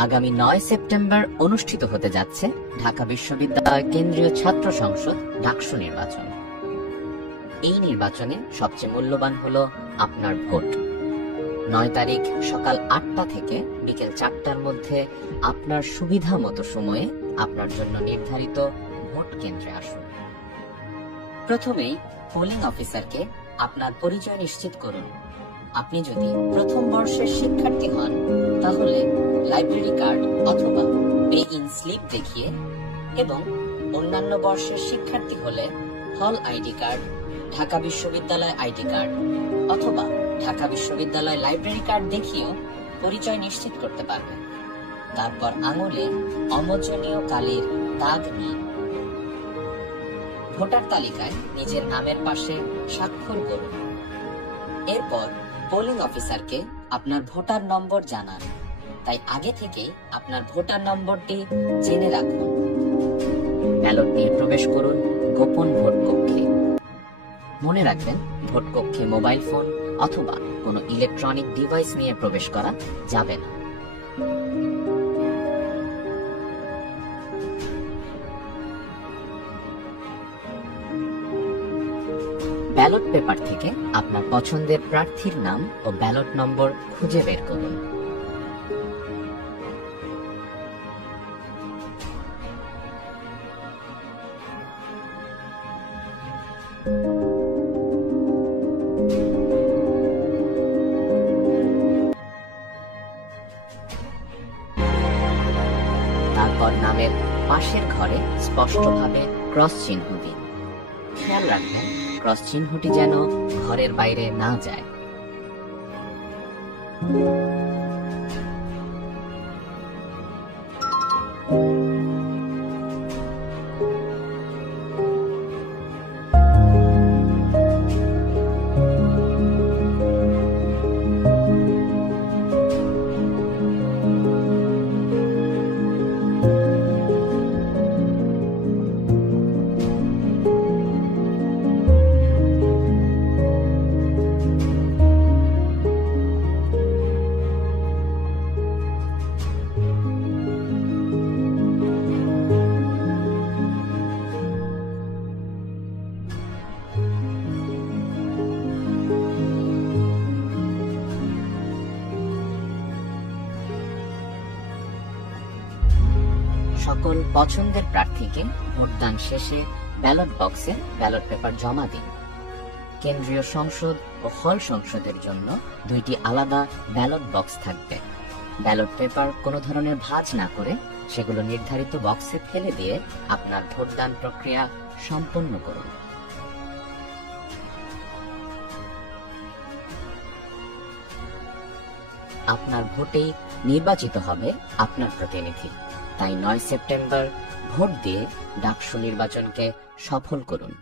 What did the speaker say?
আগামী 9 সেপ্টেম্বর অনুষ্ঠিত হতে যাচ্ছে ঢাকা বিশ্ববিদ্যালয় কেন্দ্রীয় ছাত্র সংসদ ডাকসু নির্বাচন। এই নির্বাচনে সবচেয়ে মূল্যবান হলো আপনার ভোট। 9 তারিখ সকাল 8টা থেকে বিকেল 4টার মধ্যে আপনার সুবিধা মতো সময়ে আপনার জন্য নির্ধারিত ভোট কেন্দ্রে আসুন। প্রথমেই পোলিং অফিসারকে আপনার পরিচয় নিশ্চিত করুন। আপনি যদি প্রথম বর্ষের শিক্ষার্থী হন তাহলে লাইব্রেরি কার্ড অথবা পে ইন স্লিপ দেখিয়ে, এবং অন্যান্য বর্ষের শিক্ষার্থী হলে হল আইডি কার্ড, ঢাকা বিশ্ববিদ্যালয় আইডি কার্ড অথবা ঢাকা বিশ্ববিদ্যালয় লাইব্রেরি কার্ড দেখিয়েও পরিচয় নিশ্চিত করতে পারবেন। তারপর আঙুলে অমোচনীয় কালির দাগ নিন। ভোটার তালিকায় নিজের নামের পাশে স্বাক্ষর করুন। এরপর পোলিং অফিসারকে আপনার ভোটার নম্বর জানান, তাই আগে থেকেই আপনার ভোটার নম্বরটি জেনে রাখুন। ব্যালট নিয়ে প্রবেশ করুন গোপন ভোট কক্ষে। মনে রাখবেন, ভোট কক্ষে মোবাইল ফোন অথবা কোনো ইলেকট্রনিক ডিভাইস নিয়ে প্রবেশ করা যাবে না। ব্যালট পেপার থেকে আপনার পছন্দের প্রার্থীর নাম ও ব্যালট নম্বর খুঁজে বের করুন। তারপর নামের পাশের ঘরে স্পষ্টভাবে ক্রস চিহ্ন দিন। খেয়াল রাখবেন ক্রস চিহ্নটি যেন ঘরের বাইরে না যায়। সকল পছন্দের প্রার্থীকে ভোটদান শেষে ব্যালট বক্সে ব্যালট পেপার জমা দিন। কেন্দ্রীয় সংসদ ও হল সংসদের জন্য 2টি আলাদা ব্যালট বক্স থাকবে। ব্যালট পেপার কোনো ধরনের ভাঁজ না করে সেগুলো নির্ধারিত বক্সে ফেলে দিয়ে আপনার ভোটদান প্রক্রিয়া সম্পন্ন করুন। আপনার ভোটেই নির্বাচিত হবে আপনার প্রতিনিধি। তাই 9 সেপ্টেম্বর ভোট দিয়ে ডাকসু নির্বাচনকে সফল করুন।